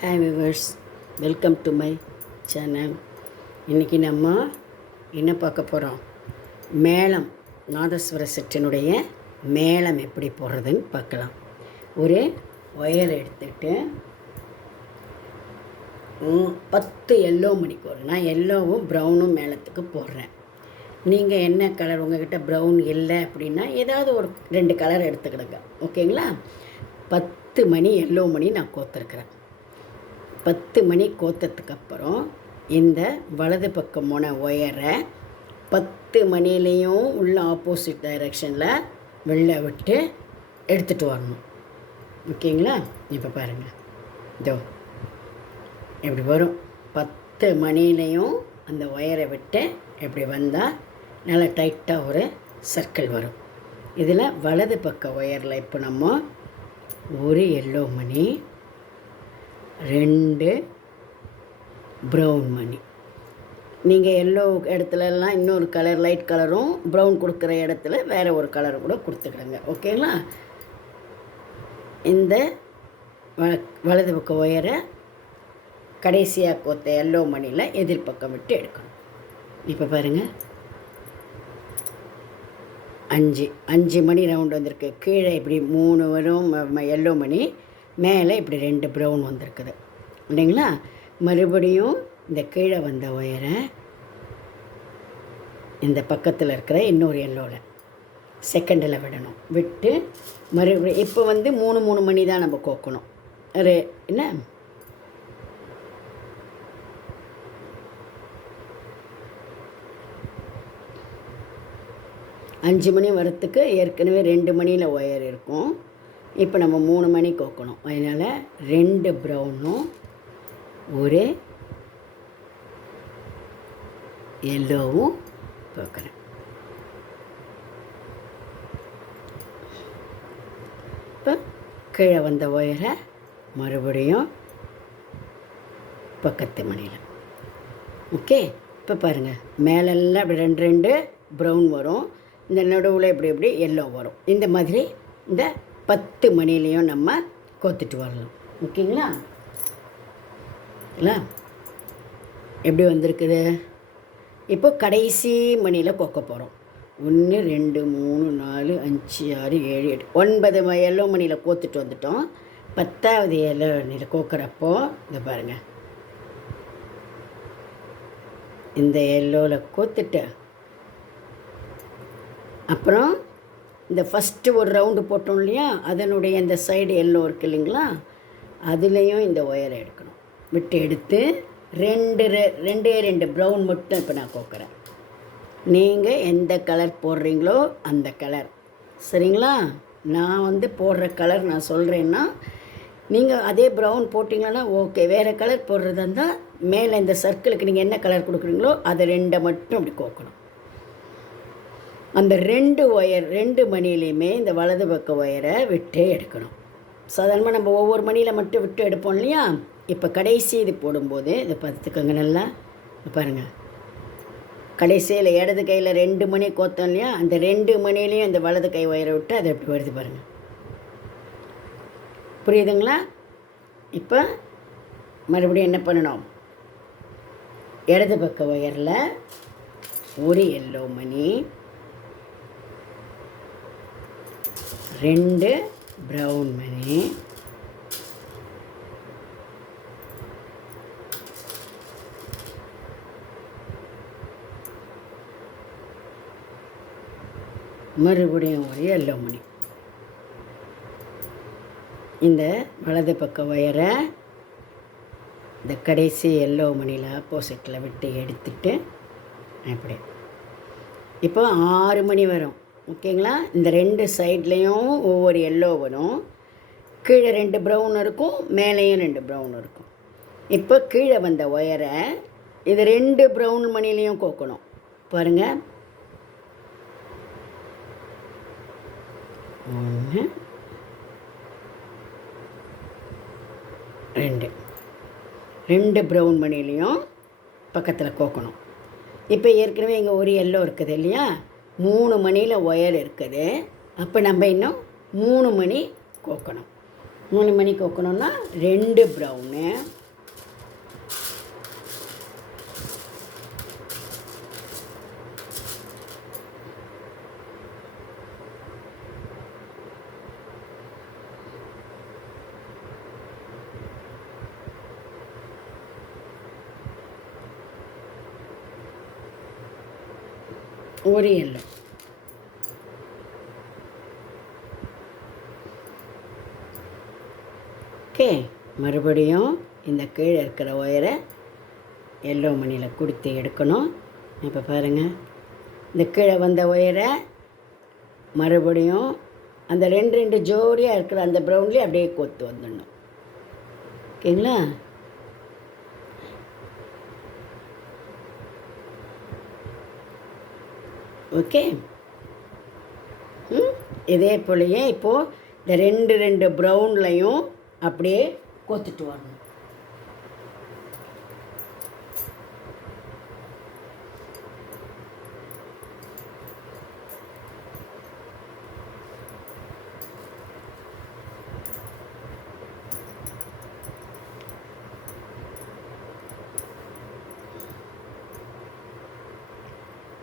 Hi viewers, welcome to my channel. இன்றைக்கி நம்ம என்ன பார்க்க போகிறோம்? மேளம், நாதஸ்வர செட்டினுடைய மேளம் எப்படி போடுறதுன்னு பார்க்கலாம். ஒரு ஒயர் எடுத்துகிட்டு 10 எல்லோ மணிக்கு வரும். நான் எல்லோவும் ப்ரௌனும் மேளத்துக்கு போடுறேன். நீங்கள் என்ன கலர், உங்கள்கிட்ட ப்ரௌன் இல்லை அப்படின்னா ஏதாவது ஒரு 2 கலர் எடுத்துக்கிடுங்க, ஓகேங்களா? 10 மணி எல்லோ மணி நான் கோத்துருக்குறேன். 10 மணி கோத்ததுக்கப்புறம் இந்த வலது பக்கம் போன ஒயரை 10 மணிலேயும் உள்ள ஆப்போசிட் டைரெக்ஷனில் வெளில விட்டு எடுத்துகிட்டு வரணும், ஓகேங்களா? இப்போ பாருங்கள், இதோ இப்படி வரும். 10 மணிலேயும் அந்த ஒயரை விட்டு இப்படி வந்தால் நல்லா டைட்டாக ஒரு சர்க்கிள் வரும். இதில் வலது பக்க ஒயரில் இப்போ நம்ம ஒரு எல்லோ மணி, 2 ப்ரௌன் மணி. நீங்கள் எல்லோ இடத்துலலாம் இன்னொரு கலர், லைட் கலரும் ப்ரௌன் கொடுக்குற இடத்துல வேறு ஒரு கலர் கூட கொடுத்துக்கிடுங்க, ஓகேங்களா? இந்த வலது பக்க ஒயரை கடைசியாக கோத்த எல்லோ மணியில் எதிர்பக்கம் விட்டு எடுக்கணும். இப்போ பாருங்கள், 5 மணி ரவுண்டு வந்திருக்கு. கீழே இப்படி 3 வரும் எல்லோ மணி, மேலே இப்படி 2 ப்ரௌன் வந்திருக்குது இல்லைங்களா? மறுபடியும் இந்த கீழே வந்த ஒயரை இந்த பக்கத்தில் இருக்கிற இன்னொரு எல்லோவில் செகண்டில் விடணும். விட்டு மறுபடியும் இப்போ 3 மணி தான் நம்ம கோக்கணும். என்ன 5 மணி வரத்துக்கு ஏற்கனவே 2 மணியில் ஒயர் இருக்கும். இப்போ நம்ம 3 மணி கோக்கணும். அதனால் 2 ப்ரௌனும் ஒரு எல்லோவும் கோக்குறேன். இப்போ கீழே வந்த ஒயரை மறுபடியும் பக்கத்து மணியில், ஓகே? இப்போ பாருங்கள், மேலெல்லாம் இப்படி 2 ப்ரௌன் வரும். இந்த நடுவில் இப்படி எல்லோ வரும். இந்த மாதிரி இந்த 10 மணிலையும் நம்ம கோத்துட்டு வரலாம், ஓகேங்களா? இல்லை எப்படி வந்திருக்குது? இப்போ கடைசி மணியில் கோக்க போகிறோம். 1 2 3 4 5 6 7 8 9 எல்லோ மணியில் கோத்துட்டு வந்துட்டோம். 10வது எல்லோ மணியில் கோக்குறப்போ இங்கே பாருங்கள், இந்த எல்லோவில் கோத்துட்டு அப்புறம் இந்த ஃபஸ்ட்டு ஒரு ரவுண்டு போட்டோம் இல்லையா, அதனுடைய இந்த சைடு எல்லோ இருக்குது இல்லைங்களா, அதுலேயும் இந்த ஒயரை எடுக்கணும். விட்டு எடுத்து 2 ப்ரௌன் மட்டும் இப்போ நான் கோக்குறேன். நீங்கள் எந்த கலர் போடுறீங்களோ அந்த கலர், சரிங்களா? நான் போடுற கலர் நான் சொல்கிறேன்னா, நீங்கள் அதே ப்ரௌன் போட்டிங்கன்னா ஓகே. வேறு கலர் போடுறதா இருந்தால் மேலே இந்த சர்க்கிளுக்கு நீங்கள் என்ன கலர் கொடுக்குறீங்களோ அதை 2 மட்டும் அப்படி கோக்கணும். அந்த 2 மணிலையுமே இந்த வலது பக்க ஒயரை விட்டு எடுக்கணும். சாதாரணமாக நம்ம ஒவ்வொரு மணியில் மட்டும் விட்டு எடுப்போம் இல்லையா? இப்போ கடைசி இது போடும்போது இதை பார்த்துக்கோங்க நல்லா. பாருங்கள், கடைசியில் இடது கையில் 2 மணி கோத்தோம் இல்லையா, அந்த 2 மணிலையும் இந்த வலது கை ஒயரை விட்டு அதை எப்படி வருது பாருங்கள். புரியுதுங்களா? இப்போ மறுபடியும் என்ன பண்ணணும்? இடது பக்க ஒயரில் ஒரு எல்லோ மணி, 2 ப்ரௌன் மணி, மறுபடியும் ஒரு எல்லோ மணி. இந்த வலது பக்க ஒயரை இந்த கடைசி எல்லோ மணியில் ஆப்போசிட்டில் விட்டு எடுத்துட்டு அப்படி இப்போ 6 மணி வரும், ஓகேங்களா? இந்த 2 சைட்லேயும் ஒவ்வொரு எல்லோ வரும். கீழே 2 ப்ரௌன் இருக்கும், மேலேயும் 2 ப்ரௌன் இருக்கும். இப்போ கீழே வந்த ஒயரை இது 2 ப்ரௌன் மணிலையும் கோக்கணும். பாருங்கள், 1 2 ப்ரௌன் மணிலையும் பக்கத்தில் கோக்கணும். இப்போ ஏற்கனவே இங்கே ஒரு எல்லோ இருக்குது இல்லையா, 3 மணியில் ஒயர் இருக்குது. அப்போ நம்ம இன்னும் 3 மணி கோக்கணும். 3 மணி கோக்கணும்னா 2 ப்ரௌனு, ஒரு எல்லோ. ஓகே, மறுபடியும் இந்த கீழே இருக்கிற ஒயரை எல்லோ மணியில் கொடுத்து எடுக்கணும். இப்போ பாருங்கள், இந்த கீழே வந்த ஒயரை மறுபடியும் அந்த ரெண்டு ஜோடியாக இருக்கிற அந்த ப்ரௌன்லேயே அப்படியே கோத்து வந்துடணும். ஓகேங்களா? ஓகே, இதே போலயே இப்போது இந்த ரெண்டு ப்ரௌன்லையும் அப்படியே கோத்துட்டு வரணும்.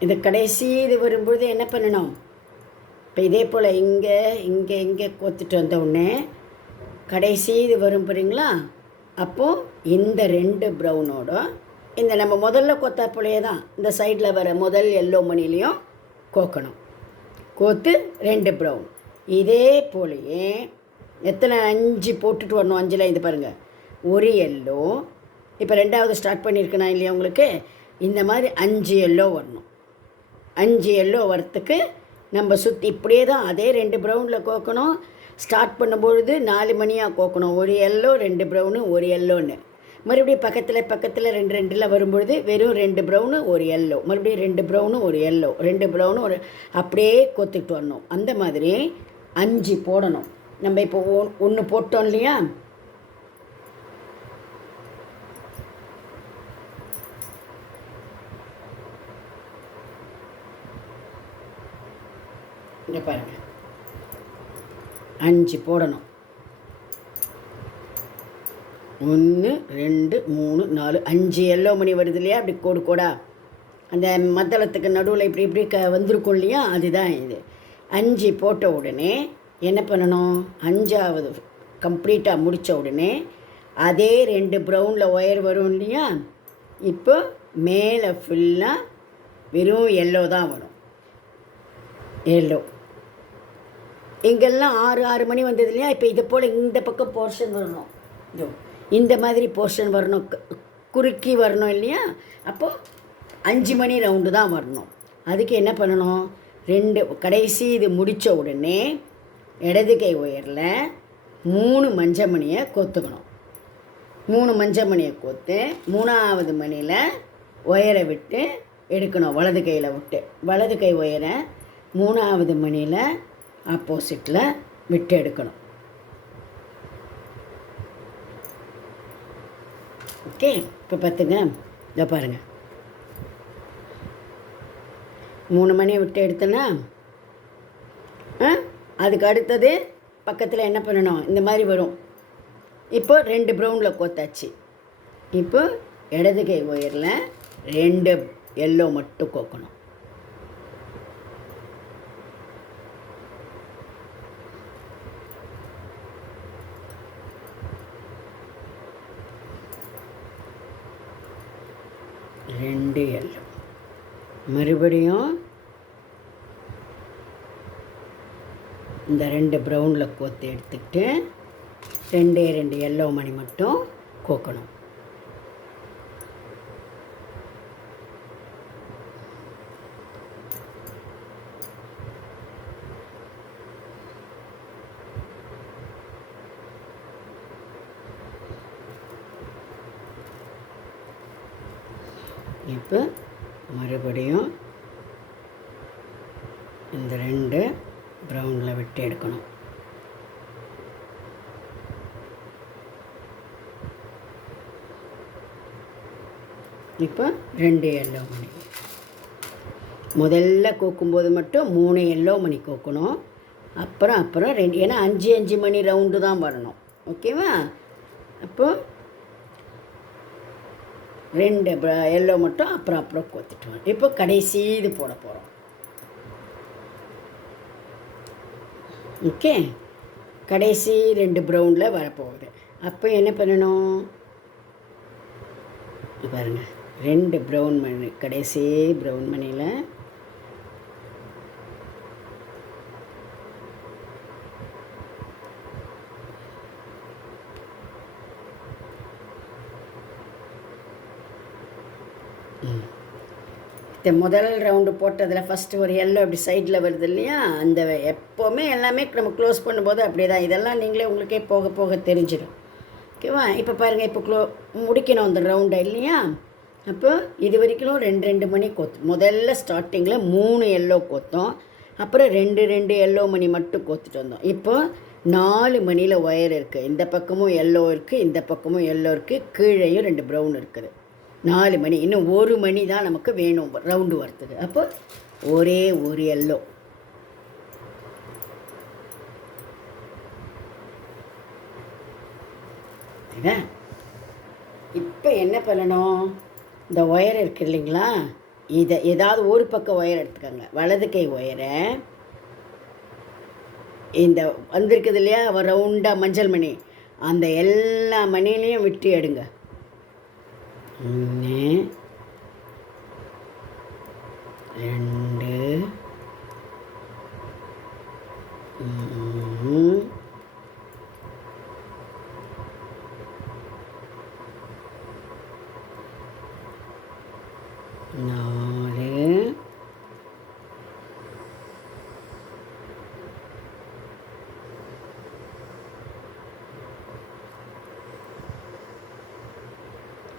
இது கடைசி இது வரும்பொழுது என்ன பண்ணணும்? இப்போ இதே போல் இங்கே இங்கே இங்கே கோத்துட்டு வந்த உடனே கடைசி இது வரும் போகிறீங்களா? அப்போது இந்த 2 ப்ரௌனோட இந்த நம்ம முதல்ல கோத்தா போலேயே தான் இந்த சைடில் வர முதல் எல்லோ மணிலையும் கோக்கணும். கோத்து 2 ப்ரௌன். இதே போலையே எத்தனை 5 போட்டுட்டு வரணும்? 5ல் இது பாருங்கள், ஒரு எல்லோ. இப்போ 2வது ஸ்டார்ட் பண்ணியிருக்கேனா இல்லையா உங்களுக்கு? இந்த மாதிரி 5 எல்லோ வரணும். 5 எல்லோ வரத்துக்கு நம்ம சுற்றி இப்படியே தான் அதே 2 ப்ரௌனில் கோக்கணும். ஸ்டார்ட் பண்ணும்பொழுது 4 மணியாக கோக்கணும். ஒரு எல்லோ 2 ப்ரௌனு ஒரு எல்லோன்னு. மறுபடியும் பக்கத்தில் 2 வரும்பொழுது வெறும் 2 ப்ரௌனு ஒரு எல்லோ, மறுபடியும் 2 ப்ரௌனு ஒரு எல்லோ, 2 ப்ரௌனு ஒரு, அப்படியே கோத்துக்கிட்டு வரணும். அந்த மாதிரி 5 போடணும். நம்ம இப்போ 1 போட்டோம் இல்லையா? இங்கே பாருங்கள், 5 போடணும். 1 2 3 4 5 எல்லோ மணி வருது இல்லையா? அப்படி கோடு கோடா அந்த மத்தளத்துக்கு நடுவில் இப்படி வந்திருக்கும் இல்லையா? அதுதான் இது. 5 போட்ட உடனே என்ன பண்ணணும்? 5வது கம்ப்ளீட்டாக முடித்த உடனே அதே 2 ப்ரௌனில் ஒயர் வரும் இல்லையா? இப்போ மேலே ஃபுல்லாக வெறும் எல்லோ தான் வரும். எல்லோ இங்கெல்லாம் 6 மணி வந்தது இல்லையா? இப்போ இது போல் இந்த பக்கம் போர்ஷன் வரணும். இதோ இந்த மாதிரி போர்ஷன் வரணும், குறுக்கி வரணும் இல்லையா? அப்போது 5 மணி ரவுண்டு தான் வரணும். அதுக்கு என்ன பண்ணணும்? 2 கடைசி இது முடித்த உடனே இடது கை ஒயரில் 3 மஞ்சள் மணியை கோத்துக்கணும். 3 மஞ்சள் மணியை கோத்து 3வது மணியில் ஒயரை விட்டு எடுக்கணும். வலது கையில் விட்டு வலது கை ஒயரை 3வது மணியில் ஆப்போசிட்டில் விட்டு எடுக்கணும். ஓகே, இப்போ பார்த்துங்க, இதை பாருங்கள், 3 மணியை விட்டு எடுத்தேன்னா அதுக்கு அடுத்தது பக்கத்தில் என்ன பண்ணணும்? இந்த மாதிரி வரும். இப்போ 2 ப்ரௌனில் கோத்தாச்சு. இப்போ இடது கை ஒயரில் 2 எல்லோ மட்டும் கோக்கணும். ரெண்டு எல்லோ, மறுபடியும் இந்த 2 ப்ரௌனில் கோத்து எடுத்துக்கிட்டு 2 எல்லோ மணி மட்டும் கோக்கணும். இப்போ மறுபடியும் இந்த 2 ப்ரௌனில் விட்டு எடுக்கணும். இப்போ 2 எல்லோ மணி. முதல்ல கோக்கும்போது மட்டும் 3 எல்லோ மணி கோக்கணும். அப்புறம் 2, ஏன்னா 5 மணி ரவுண்டு தான் வரணும். ஓகேவா? அப்போது 2 எல்லோ மட்டும் அப்புறம் கோத்துட்டு இப்போ கடைசி இது போட போகிறோம். ஓகே, கடைசி 2 ப்ரௌனில் வரப்போகுது. அப்போ என்ன பண்ணணும் பாருங்கள், 2 ப்ரௌன் மணி, கடைசி ப்ரௌன் மணியில் இந்த முதல் ரவுண்டு போட்டதில் ஃபஸ்ட்டு ஒரு எல்லோ அப்படி சைடில் வருது இல்லையா, அந்த எப்போவுமே எல்லாமே நம்ம க்ளோஸ் பண்ணும்போது அப்படியே தான். இதெல்லாம் நீங்களே உங்களுக்கே போக போக தெரிஞ்சிடும். ஓகேவா? இப்போ பாருங்கள், இப்போ முடிக்கணும் அந்த ரவுண்டை இல்லையா. அப்போ இது வரைக்கும் 2 மணி கோத்து, முதல்ல ஸ்டார்டிங்கில் 3 எல்லோ கோத்தோம், அப்புறம் 2 எல்லோ மணி மட்டும் கோத்துட்டு வந்தோம். இப்போ 4 மணியில் ஒயர் இருக்குது, இந்த பக்கமும் எல்லோ இருக்குது, இந்த பக்கமும் எல்லோ இருக்குது, கீழேயும் 2 ப்ரௌன் இருக்குது. 4 மணி, இன்னும் 1 மணி தான் நமக்கு வேணும் ரவுண்டு வரத்துக்கு. அப்போ ஒரே ஒரு எல்லோ, இப்போ என்ன பண்ணணும், இந்த ஒயர் இருக்குது இல்லைங்களா, இதை ஏதாவது ஒரு பக்கம் ஒயர் எடுத்துக்கோங்க, வலது கை ஒயரை இந்த வந்திருக்குது இல்லையா ரவுண்டாக மஞ்சள் மணி, அந்த எல்லா மணிலையும் விட்டு எடுங்க. 1 2 3 4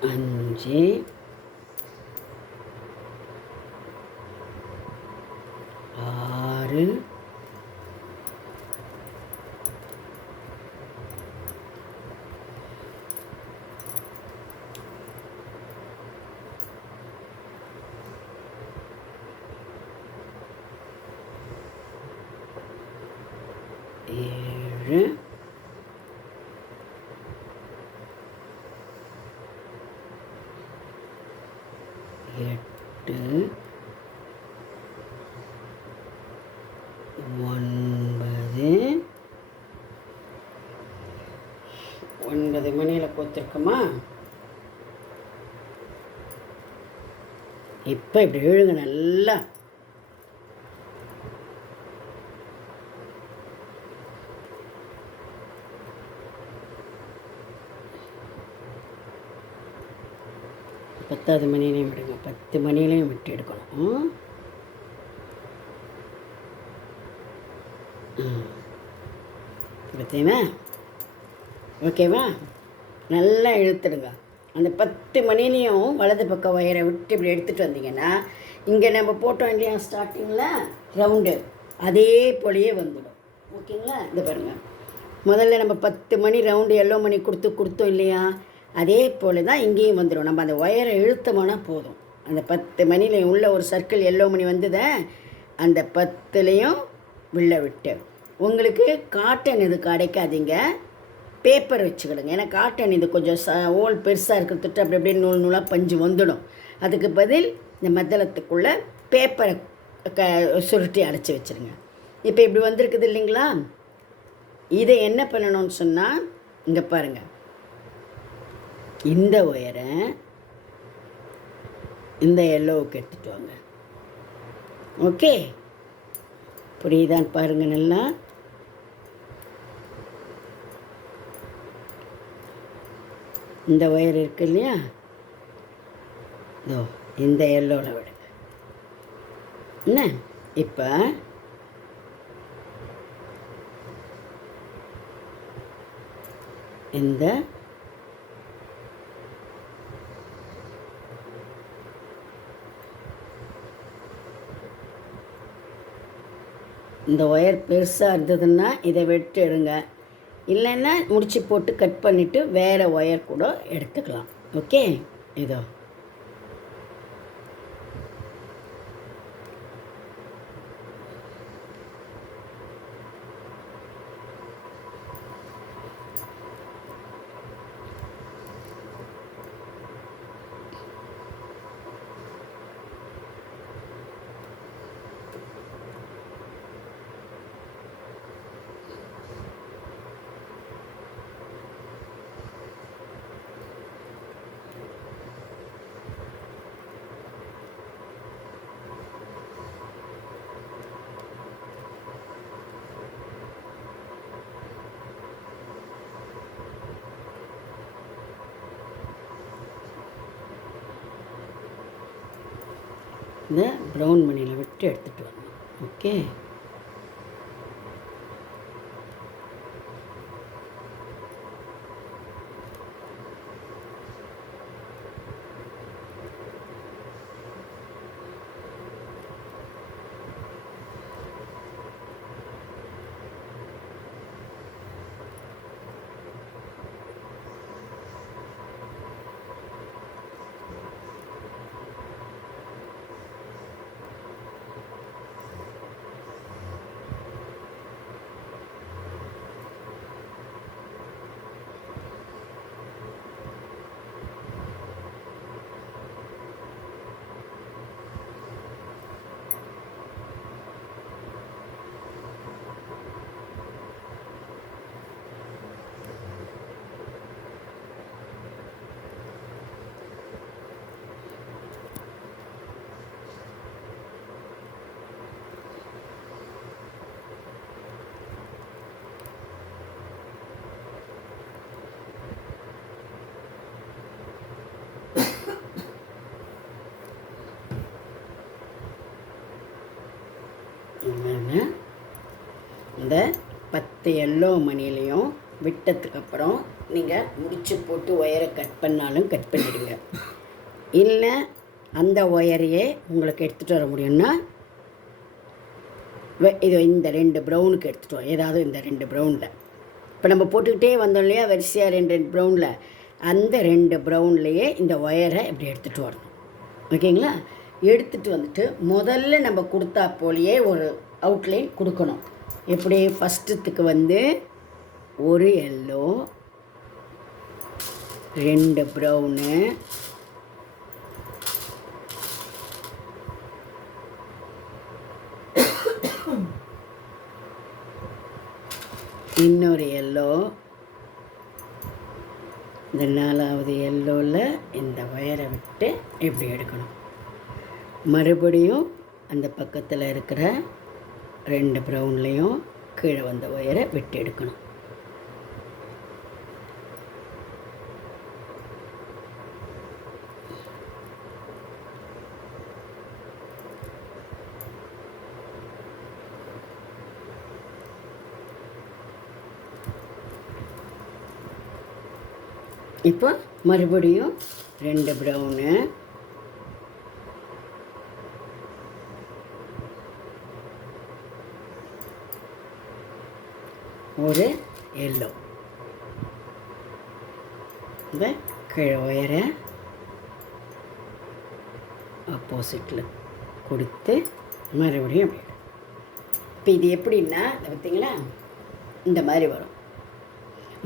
5 6 7 8 9 மணியில் கோத்திருக்கோமா. இப்போ இப்படி எழுங்க நல்லா. பத்தாவது மணிலையும் விடுங்க, 10 மணிலையும் விட்டு எடுக்கணும். பார்த்தீங்கன்னா ஓகேவா, நல்லா இழுத்துடுங்க. அந்த 10 மணிலையும் வலது பக்கம் ஒயரை விட்டு இப்படி எடுத்துகிட்டு வந்தீங்கன்னா, இங்கே நம்ம போட்டோம் இல்லையா ஸ்டார்டிங்கில் ரவுண்டு, அதே போலேயே வந்துடும். ஓகேங்களா? இந்த பாருங்கள், முதல்ல நம்ம 10 மணி ரவுண்டு எல்லோ மணி கொடுத்தோம் இல்லையா, அதே போல் தான் இங்கேயும் வந்துடும். நம்ம அந்த ஒயரை இழுத்தோம்னா போதும், அந்த 10 மணிலையும் உள்ள ஒரு சர்க்கிள் எல்லோ மணி வந்ததை அந்த 10லையும் உள்ள விட்டு. உங்களுக்கு காட்டன் இது கிடைக்காதீங்க, பேப்பர் வச்சுக்கிடுங்க. ஏன்னா காட்டன் இது கொஞ்சம் ஓல் பெருசாக இருக்கிறதுட்டு அப்படி அப்படியே நூல் நூலாக பஞ்சு வந்துடும். அதுக்கு பதில் இந்த மத்தளத்துக்குள்ளே பேப்பரை சுருட்டி அடைச்சி வச்சுருங்க. இப்போ இப்படி வந்திருக்குது இல்லைங்களா, இதை என்ன பண்ணணும்னு சொன்னால், இங்கே பாருங்கள், இந்த ஒயரை இந்த எல்லோவுக்கு எடுத்துகிட்டு வாங்க. ஓகே, புரியுதான்னு பாருங்கள் நல்லா. இந்த ஒயர் இருக்கு இல்லையா, இதோ இந்த எல்லோவில் விடுங்க. என்ன இப்போ இந்த ஒயர் பெருசாக இருந்ததுன்னா இதை வெட்டு எடுங்க, இல்லைன்னா முடிச்சு போட்டு கட் பண்ணிவிட்டு வேறு ஒயர் கூட எடுத்துக்கலாம். ஓகே, இதோ இந்த ப்ரௌன் மணியில் விட்டு எடுத்துகிட்டு வரணும். ஓகே, இந்த 10 எல்லோ மணிலையும் விட்டதுக்கப்புறம் நீங்கள் முடிச்சு போட்டு ஒயரை கட் பண்ணாலும் கட் பண்ணிடுங்க. இல்லை அந்த ஒயரையே உங்களுக்கு எடுத்துகிட்டு வர முடியும்னா இது இந்த 2 ப்ரௌனுக்கு எடுத்துகிட்டு வரோம். ஏதாவது இந்த 2 ப்ரௌனில் இப்போ நம்ம போட்டுக்கிட்டே வந்தோம் இல்லையா, வரிசையாக 2 ப்ரௌனில், அந்த 2 ப்ரௌன்லேயே இந்த ஒயரை இப்படி எடுத்துகிட்டு வரணும். ஓகேங்களா? எடுத்துகிட்டு வந்துட்டு முதல்ல நம்ம கொடுத்தா போலேயே ஒரு அவுட்லைன் கொடுக்கணும். எப்படி? ஃபஸ்ட்டுத்துக்கு வந்து ஒரு எல்லோ, 2 ப்ரௌனு, இன்னொரு எல்லோ, இந்த 4வது எல்லோவில் இந்த ஒயரை விட்டு இப்படி எடுக்கணும். மறுபடியும் அந்த பக்கத்தில் இருக்கிற 2 ப்ரௌன்லேயும் கீழே வந்த ஒயரை விட்டு எடுக்கணும். இப்போ மறுபடியும் 2 ப்ரௌனு, ஒரு எல்லோ, இந்த கீழே ஒயரை ஆப்போசிட்டில் கொடுத்து மறுபடியும் அப்படி. இப்போ இது எப்படின்னா பார்த்தீங்களா, இந்த மாதிரி வரும்.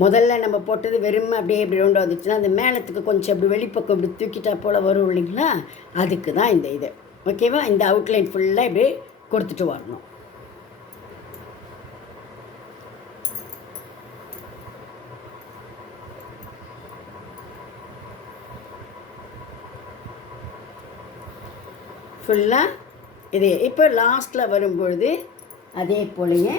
முதல்ல நம்ம போட்டது வெறும் அப்படியே இப்படி ரவுண்டாக வந்துச்சுன்னா அந்த மேலத்துக்கு கொஞ்சம் அப்படி வெளிப்பக்கம் இப்படி தூக்கிட்டா போல் வரும் இல்லைங்களா, அதுக்கு தான் இந்த இது. ஓகேவா? இந்த அவுட்லைன் ஃபுல்லாக இப்படி கொடுத்துட்டு வரணும். ஃபுல்லாக இது இப்போ லாஸ்ட்டில் வரும்பொழுது அதே போலயே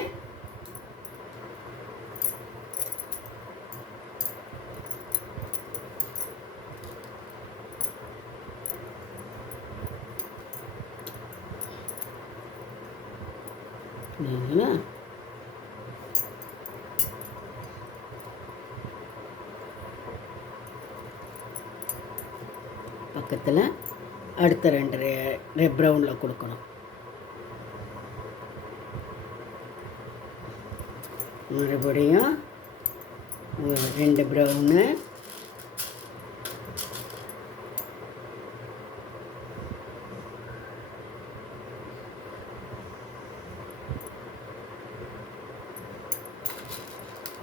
பக்கத்தில் அடுத்த 2 ப்ரௌனில் கொடுக்கணும். மறுபடியும் 2 ப்ரௌனு,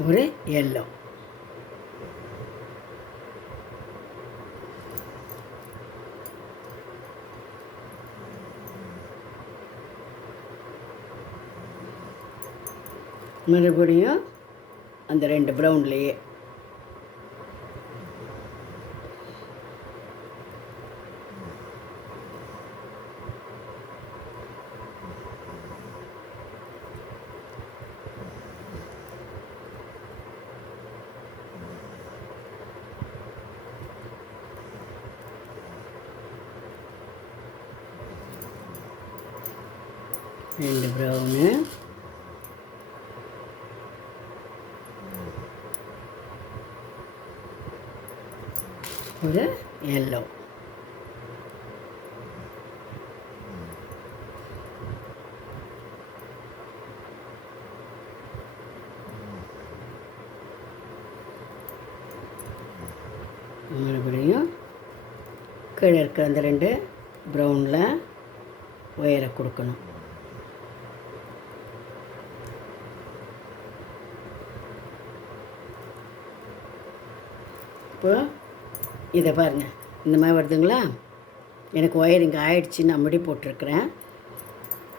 ஒரு எல்லோ. மறுபடியும் அந்த 2 ப்ரௌன்லேயே 2 ப்ரௌனு, ஒரு எல்லோ. மறுபடியும் கீழே இருக்கிற அந்த 2 ப்ரௌனில் ஒயரை கொடுக்கணும். இப்போ இதை பாருங்கள், இந்த மாதிரி வருதுங்களா? எனக்கு ஒயர் இங்கே ஆயிடுச்சு, நான் முடி போட்டிருக்கிறேன்.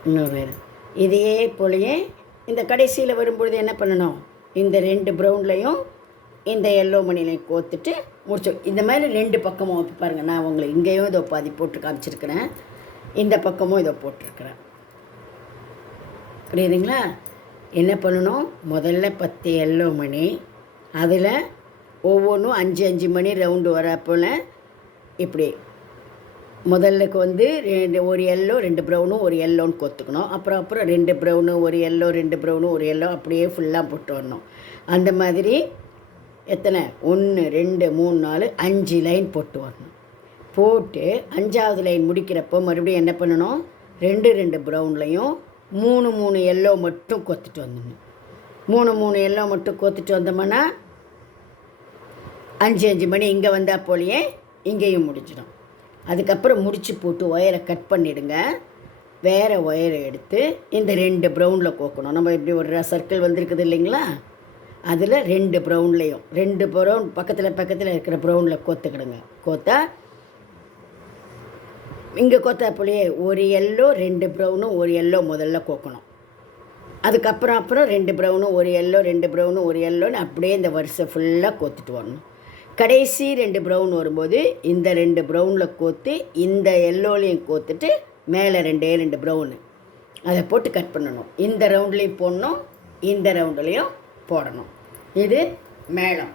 இன்னொரு ஒயர் இதையே போலயே இந்த கடைசியில் வரும்பொழுது என்ன பண்ணணும், இந்த 2 ப்ரௌன்லையும் இந்த எல்லோ மணிலையும் கோத்துட்டு முடிச்சோம். இந்த மாதிரி 2 பக்கமும் இப்போ பாருங்கள், நான் உங்களுக்கு இங்கேயும் இதோ பாதி போட்டு காமிச்சிருக்கிறேன், இந்த பக்கமும் இதை போட்டிருக்கிறேன். புரியுதுங்களா? என்ன பண்ணணும், முதல்ல 10 எல்லோ மணி, அதில் ஒவ்வொன்றும் 5 மணி ரவுண்டு வரப்போல் இப்படி முதல்லுக்கு வந்து ஒரு எல்லோ 2 ப்ரௌனும் ஒரு எல்லோன்னு கொத்துக்கணும். அப்புறம் 2 ப்ரௌனு ஒரு எல்லோ 2 ப்ரௌனு ஒரு எல்லோ அப்படியே ஃபுல்லாக போட்டு வரணும். அந்த மாதிரி எத்தனை 1 2 3 4 5 லைன் போட்டு வரணும். போட்டு 5ஆவது லைன் முடிக்கிறப்போ மறுபடியும் என்ன பண்ணணும், 2 ப்ரௌன்லையும் 3 எல்லோ மட்டும் கொத்துட்டு வந்துடணும். 3 எல்லோ மட்டும் கொத்துட்டு வந்தோம்னா 5 மணி இங்கே வந்தால் போலையே இங்கேயும் முடிச்சிடும். அதுக்கப்புறம் முடிச்சு போட்டு ஒயரை கட் பண்ணிவிடுங்க. வேறு ஒயரை எடுத்து இந்த 2 ப்ரௌனில் கோக்கணும். நம்ம இப்படி ஒரு சர்க்கிள் வந்திருக்குது இல்லைங்களா, அதில் 2 ப்ரௌன்லேயும் 2 ப்ரௌன் பக்கத்தில் இருக்கிற ப்ரௌனில் கோத்துக்கிடுங்க. கோத்தா இங்கே கோத்தா போலையே ஒரு எல்லோ 2 ப்ரௌனும் ஒரு எல்லோ முதல்ல கோக்கணும். அதுக்கப்புறம் 2 ப்ரௌனும் ஒரு எல்லோ 2 ப்ரௌனும் ஒரு எல்லோன்னு அப்படியே இந்த வரிசை ஃபுல்லாக கோத்துட்டு வரணும். கடைசி 2 ப்ரௌன் வரும்போது இந்த 2 ப்ரௌனில் கோத்து இந்த எல்லோலையும் கோத்துட்டு மேலே 2 ப்ரௌனு அதை போட்டு கட் பண்ணணும். இந்த ரவுண்ட்லேயும் போடணும், இந்த ரவுண்டுலேயும் போடணும். இது மேளம்.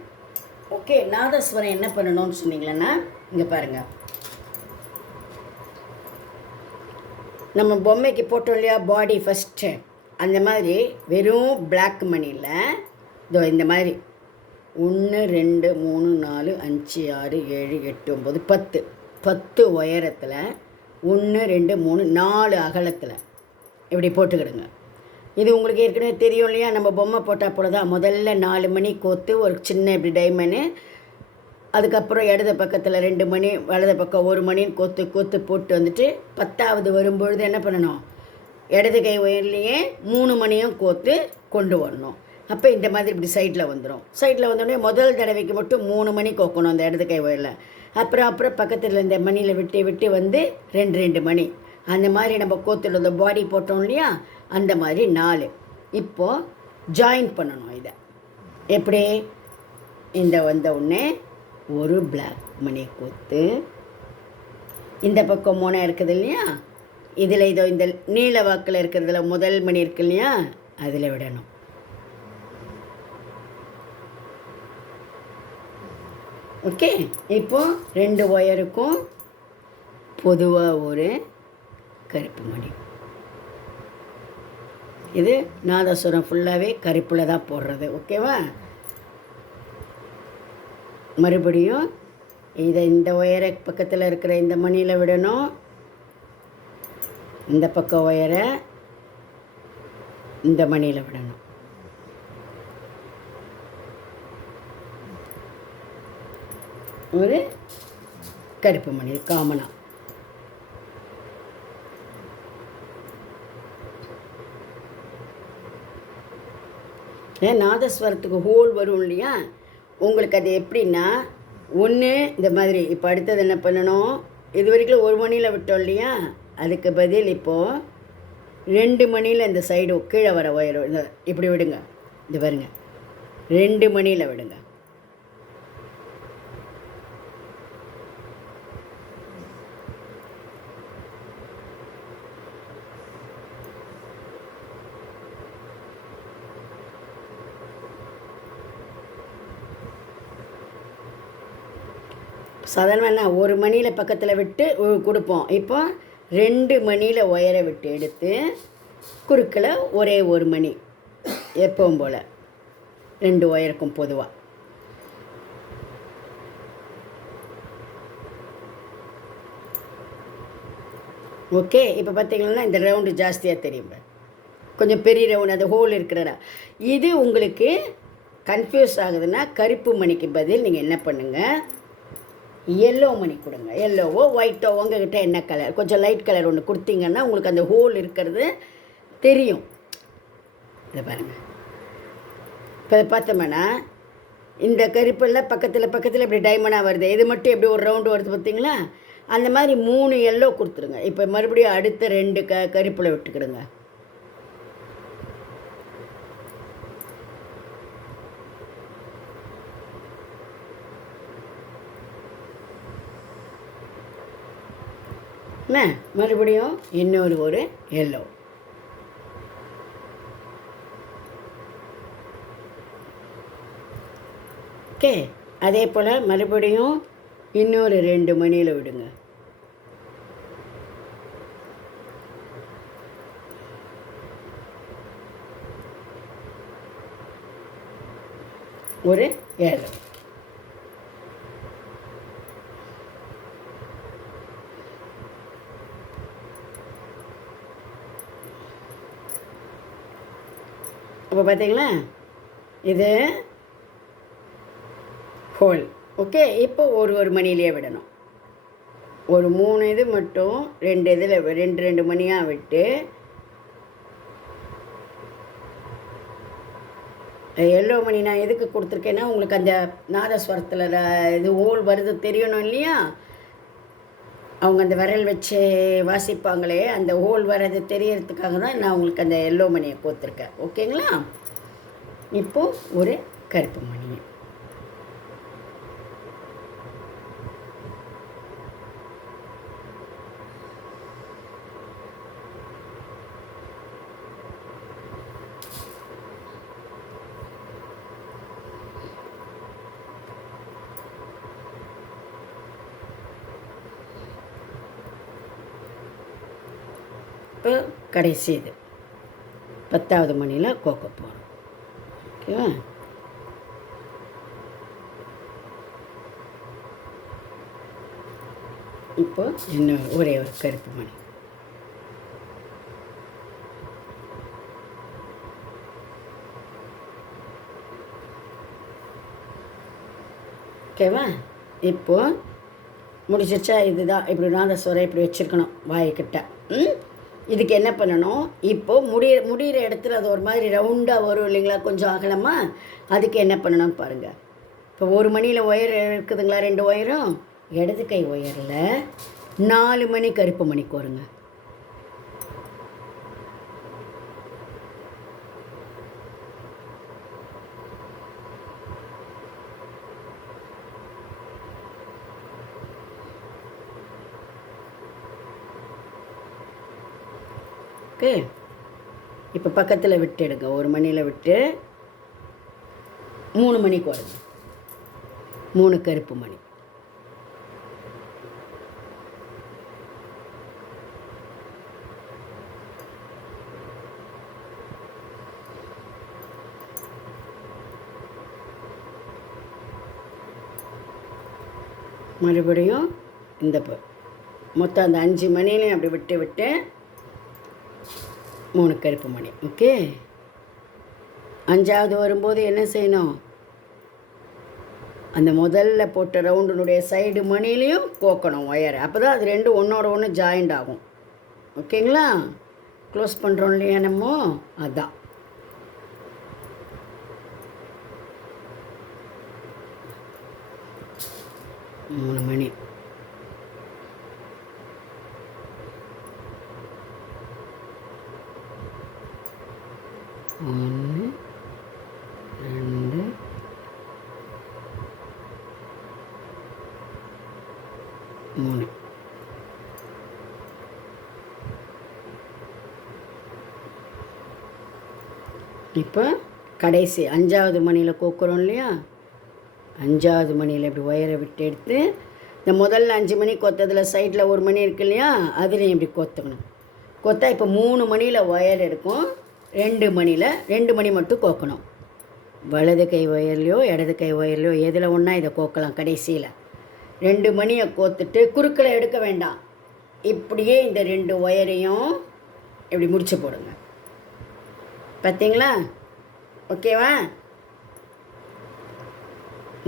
ஓகே, நாதஸ்வரம் என்ன பண்ணணும்னு சொன்னீங்களன்னா, இங்கே பாருங்கள், நம்ம பொம்மைக்கு போட்டோம் இல்லையா பாடி ஃபஸ்ட்டு, அந்த மாதிரி வெறும் பிளாக் மணியில் இதோ இந்த மாதிரி 1 2 3 4 5 6 7 8 9 10 உயரத்தில் 1 2 3 4 அகலத்தில் இப்படி போட்டுக்கிடுங்க. இது உங்களுக்கு ஏற்கனவே தெரியும் இல்லையா, நம்ம பொம்மை போட்டால் போல தான். முதல்ல 4 மணி கோத்து ஒரு சின்ன இப்படி டைமண்டு, அதுக்கப்புறம் இடது பக்கத்தில் 2 மணி, வலது பக்கம் 1 மணின்னு கோத்து போட்டு வந்துட்டு 10ஆவது வரும்பொழுது என்ன பண்ணணும், இடது கை ஒயர்லேயே 3 மணியும் கோத்து கொண்டு வரணும். அப்போ இந்த மாதிரி இப்படி சைடில் வந்துடும். சைடில் வந்தோடனே முதல் தடவைக்கு மட்டும் 3 மணி கோக்கணும் அந்த இடது கை ஒயரில். அப்புறம் பக்கத்தில் இந்த மணியில் விட்டு வந்து 2 மணி, அந்த மாதிரி நம்ம கோத்தில் இந்த பாடி போட்டோம் இல்லையா, அந்த மாதிரி 4. இப்போது ஜாயின் பண்ணணும். இதை எப்படி, இந்த வந்த உடனே ஒரு பிளாக் மணி கோத்து, இந்த பக்கம் 3 இருக்குது இல்லையா, இதில் இதோ இந்த நீல வாக்கில் இருக்கிறதுல முதல் மணி இருக்கு இல்லையா, அதில் விடணும். ஓகே, இப்போது 2 ஒயருக்கும் பொதுவாக ஒரு கருப்பு மணி. இது நாதஸ்வரம் ஃபுல்லாகவே கருப்பில் தான் போடுறது. ஓகேவா? மறுபடியும் இதை இந்த ஒயரை பக்கத்தில் இருக்கிற இந்த மணியில் விடணும். இந்த பக்கம் ஒயரை இந்த மணியில் விடணும். ஒரு கருப்பு மணி காமனாக. நாதஸ்வரத்துக்கு ஹோல் வரும் இல்லையா, உங்களுக்கு அது எப்படின்னா, ஒன்று இந்த மாதிரி. இப்போ அடுத்தது என்ன பண்ணணும், இது வரைக்கும் 1 மணியில் விட்டோம் இல்லையா, அதுக்கு பதில் இப்போது 2 மணியில் இந்த சைடு கீழே வர ஒயர் இந்த இப்படி விடுங்க. இது பாருங்க, 2 மணியில் விடுங்க. சாதாரண 1 மணியில் பக்கத்தில் விட்டு கொடுப்போம். இப்போ 2 மணியில் ஒயரை விட்டு எடுத்து குறுக்கில் ஒரே ஒரு மணி எப்பவும் போல் 2 ஒயருக்கும் பொதுவாக. ஓகே, இப்போ பார்த்தீங்கன்னா இந்த ரவுண்டு ஜாஸ்தியாக தெரியும், கொஞ்சம் பெரிய ரவுண்டு, அந்த ஹோல் இருக்கிறடா. இது உங்களுக்கு கன்ஃபியூஸ் ஆகுதுன்னா கருப்பு மணிக்கு பதில் நீங்கள் என்ன பண்ணுங்கள், எல்லோ மணி கொடுங்க. எல்லோவோ ஒயிட்டோ உங்ககிட்ட என்ன கலர், கொஞ்சம் லைட் கலர் ஒன்று கொடுத்தீங்கன்னா உங்களுக்கு அந்த ஹோல் இருக்கிறது தெரியும். இதை பாருங்கள், இப்போ பார்த்தோம்னா இந்த கருப்பெல்லாம் பக்கத்தில் இப்படி டைமண்டாக வருது, இது மட்டும் எப்படி ஒரு ரவுண்டு வருது பார்த்தீங்களா? அந்த மாதிரி 3 எல்லோ கொடுத்துருங்க. இப்போ மறுபடியும் அடுத்த 2 கருப்பில் விட்டுக்கிடுங்க. என்ன, மறுபடியும் இன்னொரு ஒரு எல்லோ. ஓகே, அதே போல் மறுபடியும் இன்னொரு 2 மணியில் விடுங்க. ஒரு 7. இப்போ பார்த்தீங்களா, இது ஹோல். ஓகே, இப்போ ஒரு மணிலேயே விடணும். ஒரு 3 இது மட்டும் 2 இதில் 2 மணியாக விட்டு எல்லோ மணி நான் எதுக்கு கொடுத்துருக்கேன்னா உங்களுக்கு அந்த நாதஸ்வரத்தில் இது ஹோல் வருது தெரியணும் இல்லையா? அவங்க அந்த விரல் வச்சு வாசிப்பாங்களே, அந்த ஹோல் வர்றது தெரியறதுக்காக தான் நான் உங்களுக்கு அந்த எல்லோ மணியை கொடுத்துருக்கேன். ஓகேங்களா? இப்போது ஒரு கருப்பு மணி. இப்போ கடைசி இது 10வது மணியில் கோக்க போகிறோம். ஓகேவா? இப்போ இன்னும் ஒரே ஒரு கருப்பு மணி. ஓகேவா? இப்போது முடிச்சிச்சா? இதுதான் இப்படி நாதஸ்வரம் இப்படி வச்சுருக்கணும் வாய்க்கிட்ட. இதுக்கு என்ன பண்ணணும், இப்போது முடிகிற இடத்துல அது ஒரு மாதிரி ரவுண்டாக வரும் இல்லைங்களா, கொஞ்சம் அகலமாக. அதுக்கு என்ன பண்ணணும்னு பாருங்கள். இப்போ ஒரு மணியில் ஒயர் இருக்குதுங்களா, 2 ஒயரும். இடது கை ஒயரில் 4 மணி கருப்பு மணி கோருங்க. ஓகே, இப்போ பக்கத்தில் விட்டுடுங்க. ஒரு மணியில் விட்டு 3 மணிக்கு வருங்க. 3 கருப்பு மணி. மறுபடியும் இந்த மொத்தம் அந்த 5 மணிலையும் அப்படி விட்டு விட்டு 3 கருப்பு மணி. ஓகே, 5வது வரும்போது என்ன செய்யணும், அந்த முதல்ல போட்ட ரவுண்டினுடைய சைடு மணிலையும் கோக்கணும் ஒயர். அப்போ தான் அது 2 ஒன்றோட ஒன்று ஜாயிண்ட் ஆகும். ஓகேங்களா? க்ளோஸ் பண்ணுறோம் இல்லையா நம்ம, அதுதான். மூணு மணி. ஒன்று, 2, 3. இப்போ கடைசி 5வது மணியில் கோக்குறோம் இல்லையா, 5வது மணியில் இப்படி ஒயரை விட்டு எடுத்து இந்த முதல்ல 5 மணி கொத்ததில் சைடில் 1 மணி இருக்கு இல்லையா, அதுலேயும் இப்படி கொத்துக்கணும். கொத்தா இப்போ 3 மணியில் ஒயர் எடுக்கும், 2 மணியில் 2 மணி மட்டும் கோக்கணும். வலது கை ஒயர்லையோ இடது கை ஒயர்லையோ எதில் ஒன்றா இதை கோக்கலாம். கடைசியில் 2 மணியை கோத்துட்டு குறுக்கில் எடுக்க வேண்டாம். இப்படியே இந்த 2 ஒயரையும் இப்படி முடிச்சு போடுங்க. பார்த்தீங்களா? ஓகேவா?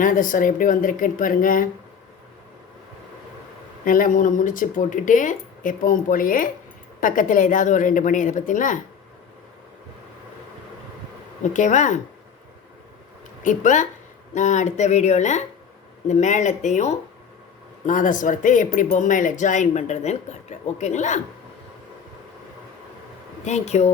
நாதஸ்வரம் எப்படி வந்திருக்குன்னு பாருங்கள். நல்லா 3 முடிச்சு போட்டுட்டு எப்பவும் போலையே பக்கத்தில் ஏதாவது ஒரு 2 மணி இதை பார்த்தீங்களா? ஓகேவா? இப்போ நான் அடுத்த வீடியோவில் இந்த மேளத்தையும் நாதஸ்வரத்தையும் எப்படி பொம்மையில் ஜாயின் பண்ணுறதுன்னு காட்டுறேன். ஓகேங்களா? தேங்க்யூ.